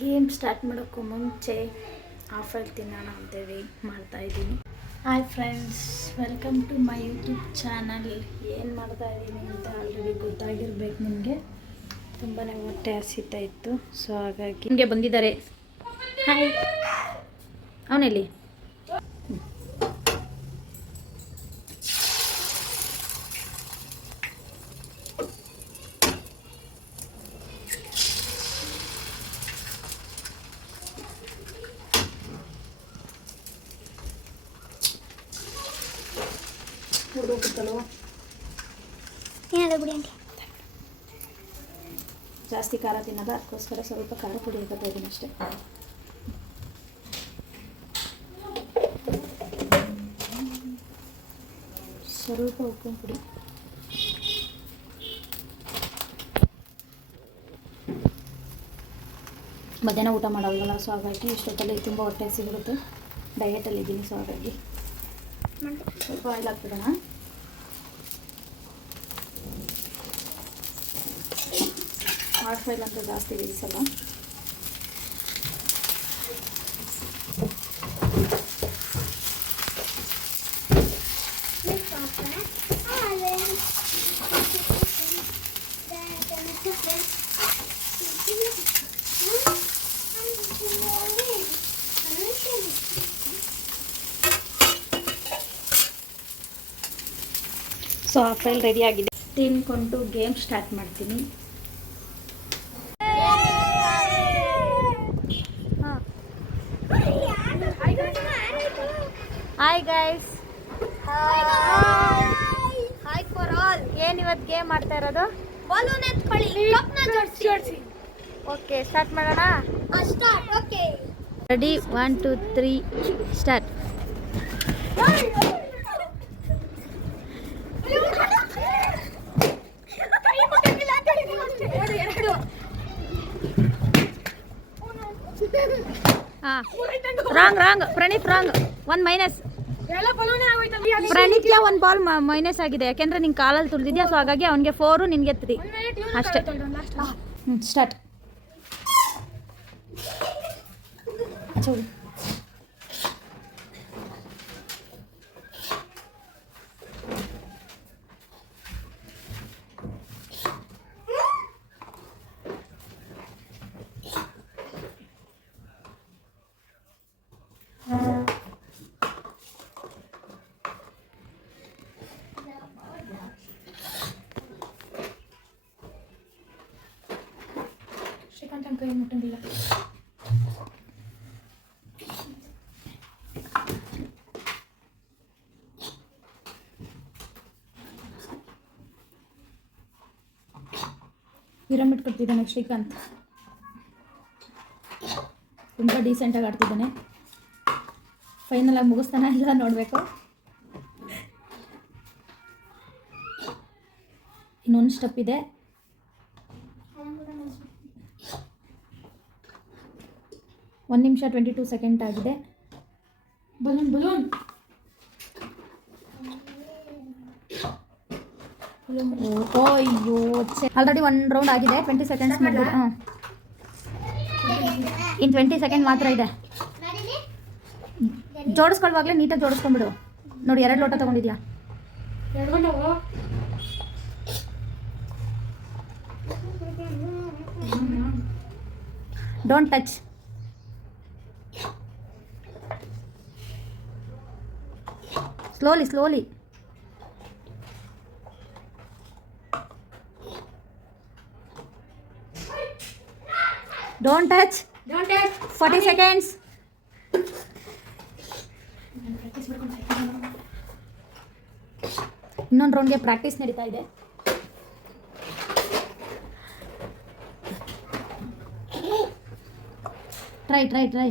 Game start ಮಾಡೋಕ್ಕೂ ಮುಂಚೆ offer ತಿನ್ನೋಣ ಅಂತೇಳಿ ಮಾಡ್ತಾಯಿದ್ದೀನಿ hi friends welcome to my YouTube channel ಏನು ಮಾಡ್ತಾ ಇದ್ದೀನಿ ಅಂತ ಆಲ್ರೆಡಿ ಗೊತ್ತಾಗಿರ್ಬೇಕು ನಿಮಗೆ. ತುಂಬಾ ಹೊಟ್ಟೆ ಹಸಿತಾ ಇತ್ತು ಸೊ ಹಾಗಾಗಿ ನಿಮಗೆ ಬಂದಿದ್ದಾರೆ. ಹಾಯ್ ಅವನೆಲ್ಲಿ? ಹುಡುಗುತ್ತಲ್ವ ಏನಾದ್ರು ಬಿಡಿ ಜಾಸ್ತಿ ಖಾರ ತಿನ್ನೋದ ಅದಕ್ಕೋಸ್ಕರ ಸ್ವಲ್ಪ ಖಾರ ಪುಡಿ ಹಾಕೋತಾ ಇದ್ದೀನಿ ಅಷ್ಟೇ. ಸ್ವಲ್ಪ ಉಪ್ಪಿನ ಪುಡಿ. ಮಧ್ಯಾಹ್ನ ಊಟ ಮಾಡೋಲ್ಲ ಸೊ ಹಾಗಾಗಿ ಇಷ್ಟೊತ್ತಲ್ಲಿ ತುಂಬ ಹೊಟ್ಟೆ ಸಿಗುತ್ತೆ ಡಯೆಟಲ್ಲಿ ಇದ್ದೀನಿ ಸೊ ಹಾಗಾಗಿ. ಸ್ವಲ್ಪ ಆಯಿಲ್ ಹಾಕ್ಬಿಡೋಣ. ಫೈಲ್ ಅಂತ ಜಾಸ್ತಿ ಬೇಯಿಸಲ್ಲ ಸೊ ಆ ಫೈಲ್ ರೆಡಿ ಆಗಿದೆ. ತಿನ್ಕೊಂಡು ಗೇಮ್ ಸ್ಟಾರ್ಟ್ ಮಾಡ್ತೀನಿ. Hi guys hi for all ಏನು ಇವತ್ತು ಗೇಮ್ ಮಾಡ್ತಾ ಇರೋದು? ಬಲೂನ್ ಎತ್ಕೊಳ್ಳಿ. ಕಪ್ನ ಜೋಡಿಸಿ. ಓಕೆ ಸ್ಟಾರ್ಟ್ ಮಾಡೋಣ? Start okay ready one two three start wrong wrong Praneeth wrong ಒಂದು ಮೈನಸ್ ಪ್ರಣೀತ್ಗೆ ಒಂದು ಬಾಲ್ ಮೈನಸ್ ಆಗಿದೆ. ಯಾಕೆಂದ್ರೆ ನಿನ್ ಕಾಲಲ್ಲಿ ತುಳಿದಿದ್ಯಾ? ಸೊ ಹಾಗಾಗಿ ಅವನಿಗೆ ಫೋರು ನಿನಗೆ ತ್ರೀ ಅಷ್ಟೇ. ಸ್ಟಾರ್ಟ್ ಸ್ಟಾರ್ಟ್ ಮುಟ್ಟಂಗಿಲ್ಲ ಪಿರಮಿಡ್ ಕೊಡ್ತಿದ್ದಾನೆ ಶ್ರೀಕಾಂತ್ ತುಂಬ ಡೀಸೆಂಟಾಗಿ ಆಡ್ತಿದ್ದಾನೆ ಫೈನಲ್ ಆಗಿ ಮುಗಿಸ್ತಾನೆ ಇಲ್ಲ ನೋಡಬೇಕು ಇನ್ನೊಂದು ಸ್ಟೆಪ್ ಇದೆ ಒಂದು ನಿಮಿಷ ಟ್ವೆಂಟಿ ಟೂ ಸೆಕೆಂಡ್ ಆಗಿದೆ. Balloon balloon. ಅಯ್ಯೋ ಆಲ್ರೆಡಿ ಒನ್ ರೌಂಡ್ ಆಗಿದೆ. ಟ್ವೆಂಟಿ ಸೆಕೆಂಡ್ಸ್ ಮಾಡಿದೆ ಹಾಂ ಇನ್ನು ಟ್ವೆಂಟಿ ಸೆಕೆಂಡ್ ಮಾತ್ರ ಇದೆ. ಜೋಡಿಸ್ಕೊಳ್ವಾಗಲೇ ನೀಟಾಗಿ ಜೋಡಿಸ್ಕೊಂಡ್ಬಿಡು. ನೋಡಿ ಎರಡು ಲೋಟ ತೊಗೊಂಡಿದ್ಯಾ? Don't touch slowly slowly don't touch forty seconds ಇನ್ನೊಂದು ರೌಂಡ್ಗೆ ಪ್ರಾಕ್ಟೀಸ್ ನಡೀತಾ ಇದೆ. Try try try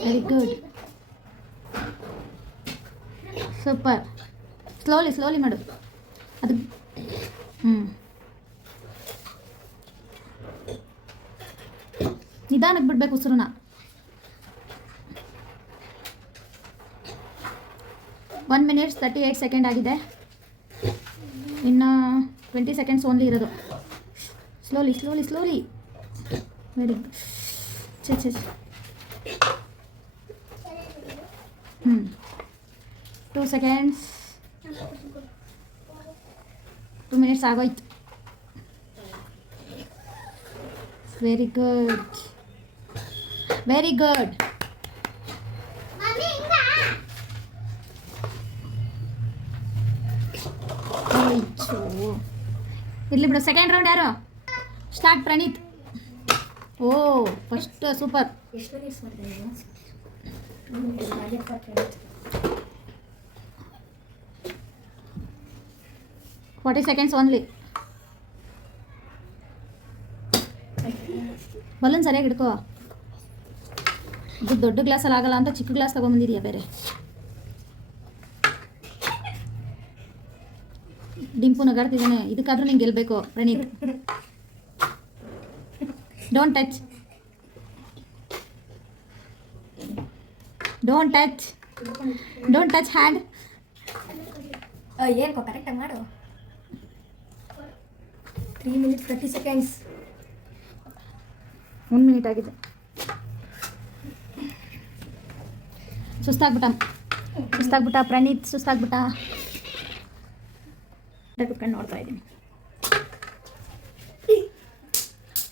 very good super slowly slowly ಮಾಡು. ಅದು ಹ್ಞೂ ನಿಧಾನಕ್ಕೆ ಬಿಡಬೇಕು ಉಸಿರನ್ನ. One minutes thirty eight second ಆಗಿದೆ. ಇನ್ನು ಟ್ವೆಂಟಿ ಸೆಕೆಂಡ್ಸ್ ಓನ್ಲಿ ಇರೋದು. Slowly slowly slowly very good ಚೆ ಛೆ. ಹ್ಞೂ ಟೂ ಸೆಕೆಂಡ್ಸ್ ಟೂ ಮಿನಿಟ್ಸ್ ಆಗೋಯ್ತು ವೆರಿ ಗುಡ್ ವೆರಿ ಗುಡ್ ಆಯ್ತು ಇರ್ಲಿ ಬಿಡು ಸೆಕೆಂಡ್ ರೌಂಡ್ ಯಾರು ಸ್ಟಾರ್ಟ್ ಪ್ರಣೀತ್ ಓ ಫಸ್ಟ್ ಸೂಪರ್ ಎಷ್ಟು ಮಿನಿಟ್ಸ್ ಮಾಡಿದೆ ಫಾರ್ಟಿ ಸೆಕೆಂಡ್ಸ್ ಓನ್ಲಿ ಬಲೂನ್ ಸರಿಯಾಗಿ ಹಿಡ್ಕೋ. ಇದು ದೊಡ್ಡ ಗ್ಲಾಸಲ್ಲಿ ಆಗಲ್ಲ ಅಂತ ಚಿಕ್ಕ ಗ್ಲಾಸ್ ತೊಗೊಂಬಂದಿದೆಯಾ ಬೇರೆ? ಡಿಂಪು ನಗಾಡ್ತಿದ್ದಾನೆ. ಇದಕ್ಕಾದ್ರೂ ನಿಂಗೆ ಗೆಲ್ಲಬೇಕು Praneeth. Don't touch don't touch don't touch hand ಏನು ಕರೆಕ್ಟಾಗಿ ಮಾಡು. ತ್ರೀ ಮಿನಿಟ್ಸ್ ತರ್ಟಿ ಸೆಕೆಂಡ್ಸ್ ಒಂದು ಮಿನಿಟ್ ಆಗಿದೆ. ಸುಸ್ತಾಗ್ಬಿಟ್ಟ. ಸುಸ್ತಾಗ್ಬಿಟ್ಟ. ಪ್ರಣೀತ್ ಸುಸ್ತಾಗ್ಬಿಟ್ಟ. ಕುತ್ಕೊಂಡು ನೋಡ್ತಾ ಇದ್ದೀನಿ.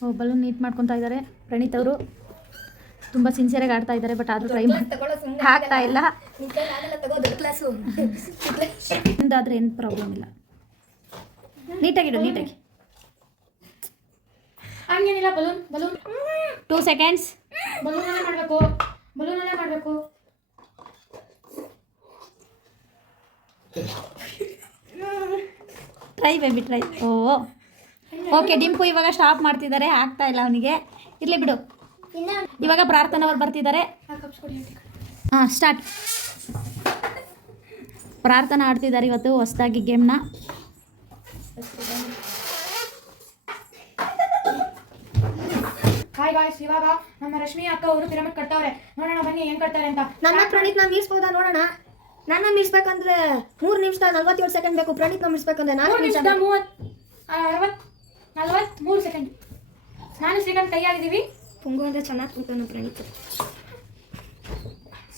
ಓ ಬಲೂನ್ ನೀಟ್ ಮಾಡ್ಕೊತಾ ಇದ್ದಾರೆ ಪ್ರಣೀತ್ ಅವರು. ತುಂಬ ಸಿನ್ಸಿಯರಾಗಿ ಆಡ್ತಾ ಇದ್ದಾರೆ ಬಟ್ ಆದರೂ ಟ್ರೈ ಮಾಡ್ತಾ ಆಗ್ತಾ ಇಲ್ಲ. ಆದರೆ ಏನು ಪ್ರಾಬ್ಲಮ್ ಇಲ್ಲ. ನೀಟಾಗಿಡು ನೀಟಾಗಿ. ಹಂಗೇನಿಲ್ಲ ಬಲೂನ್ ಬಲೂನ್ ಟೂ ಸೆಕೆಂಡ್ಸ್ ಬಲೂನಲ್ಲೇ ಮಾಡಬೇಕು. ಬಲೂನಲ್ಲೇ ಮಾಡಬೇಕು. ಟ್ರೈ ಬೇಬಿ ಟ್ರೈ ಓ ಓಕೆ ಡಿಂಪು ಇವಾಗ ಸ್ಟಾಪ್ ಮಾಡ್ತಿದ್ದಾರೆ ಆಗ್ತಾ ಇಲ್ಲ ಅವನಿಗೆ. ಇರಲಿ ಬಿಡು. ಇವಾಗ ಪ್ರಾರ್ಥನಾ ಅವ್ರು ಬರ್ತಿದ್ದಾರೆ ಹಾಂ ಸ್ಟಾರ್ಟ್ ಪ್ರಾರ್ಥನಾ ಆಡ್ತಿದ್ದಾರೆ ಇವತ್ತು ಹೊಸದಾಗಿ ಗೇಮ್ನ. ಹಾಯ್ ಗಾಯ್ಸ್ ಇವಾಗ ನಮ್ಮ ರಶ್ಮಿ ಅಕ್ಕ ಅವರು ಪಿರಮಿಡ್ ಕಟ್ತವ್ರೆ. ನೋಡೋಣ ಬನ್ನಿ ಏನ್ ಕಟ್ತಾರೆ ಅಂತ. ನನ್ನ ಪ್ರಣೀತ್ ನಾವು ಮೀರ್ಸ್ಬೋದಾ ನೋಡೋಣ. ನನ್ನ ಮೀರ್ಸ್ಬೇಕಂದ್ರೆ ಮೂರು ನಿಮಿಷ ನಲ್ವತ್ತೇಳು ಸೆಕೆಂಡ್ ಬೇಕು. ಪ್ರಣೀತ್ ನಾವು ಮೀರ್ಸ್ಬೇಕಂದ್ರೆ ನಾಲ್ಕು ಮೂರು ನಿಮಿಷ ನಿಮಿಷದ ಮೂವತ್ ಅರವತ್ ನಲ್ವತ್ ಮೂರು ಸೆಕೆಂಡ್ ನಾನು ಸೆಕೆಂಡ್ ಕೈಯಾಗಿದ್ದೀವಿ. ಪುಂಗು ಅಂದ್ರೆ ಚೆನ್ನಾಗಿ ಕೂತಾನು ಪ್ರಣೀತ್.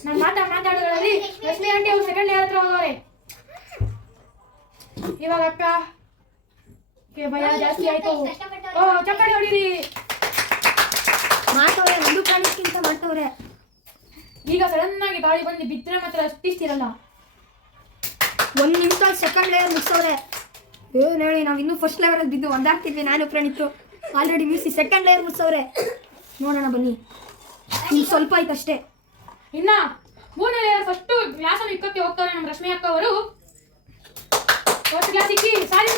ನಾನು ಮಾತಾ ಮಾತಾಡೋದ್ರಲ್ಲಿ ರಶ್ಮಿ ಆಂಟಿ ಅವ್ರು ಸೆಕೆಂಡ್ ಯಾರ ಹತ್ರ ಹೋಗೋರೆ ಇವಾಗ ಅಕ್ಕ ಕೆ ಭಯ ಜಾಸ್ತಿ ಆಯ್ತು. ಓ ಚಪ್ಪಡಿ ಹೊಡೀರಿ. ಮಾಡ್ತವ್ರೆ ಒಂದು ಪ್ರಣೀತ್ಗಿಂತ ಮಾಡ್ತವ್ರೆ. ಈಗ ಸಡನ್ ಆಗಿ ಗಾಳಿ ಬಂದು ಬಿದ್ದರೆ ಮಾತ್ರ ಅಷ್ಟಿಸ್ತಿರಲ್ಲ ಒಂದು ನಿಮಿಷ ಸೆಕೆಂಡ್ ಲೇಯರ್ ಮುಗಿಸವ್ರೆ. ಏನು ಹೇಳಿ ನಾವು ಇನ್ನೂ ಫಸ್ಟ್ ಲೆವೆಲಲ್ಲಿ ಬಿದ್ದು ಒಂದಾಗ್ತಿದ್ವಿ ನಾನು ಪ್ರಣೀತು. ಆಲ್ರೆಡಿ ಮೀರಿಸಿ ಸೆಕೆಂಡ್ ಲೇಯರ್ ಮುಗಿಸವ್ರೆ. ನೋಡೋಣ ಬನ್ನಿ. ಇನ್ನು ಸ್ವಲ್ಪ ಆಯ್ತು ಅಷ್ಟೇ. ಇನ್ನ ಮೂರನೇ ಫಸ್ಟ್ ಗ್ಲಾಸ್ ಗ್ಲಾಸಲ್ಲಿ ಇಕ್ಕಕ್ಕೆ ಹೋಗ್ತಾರೆ ನಮ್ಮ ರಶ್ಮಿ ಅಕ್ಕ ಅವರು. ಫಸ್ಟ್ ಗ್ಲಾಸ್ ಇಕ್ಕಿ ಸಾರಿ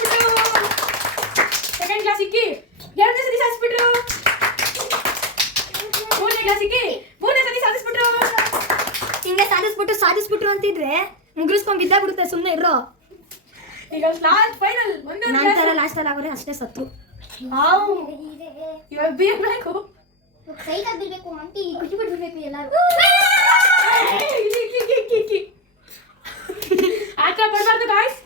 ಸೆಕೆಂಡ್ ಗ್ಲಾಸ್ ಇಕ್ಕಿ ಎರಡನೇ ಬಿಟ್ರು ಅಂತಿದ್ರೆ ಮುಗಿಸ್ಕೊಂಡ್ ಸುಮ್ಮನೆ ಇರೋ ಈಗ ಲಾಸ್ಟ್ ಫೈನಲ್ ಒಂದೇ ನನ್ನ ಥರ ಲಾಸ್ಟಲ್ಲಿ ಅಷ್ಟೇ ಸತ್ತು. ವಾವ್. ಇವಾಗ ಬೀರ್ಬೇಕು ಕೈಗಾಗ್ ಬೀರ್ಬೇಕು ಮಂಕಿ ಖುಷಿ ಬಿಡ್ಬೇಕು ಎಲ್ಲರೂ. ಗಾಯ್ಸ್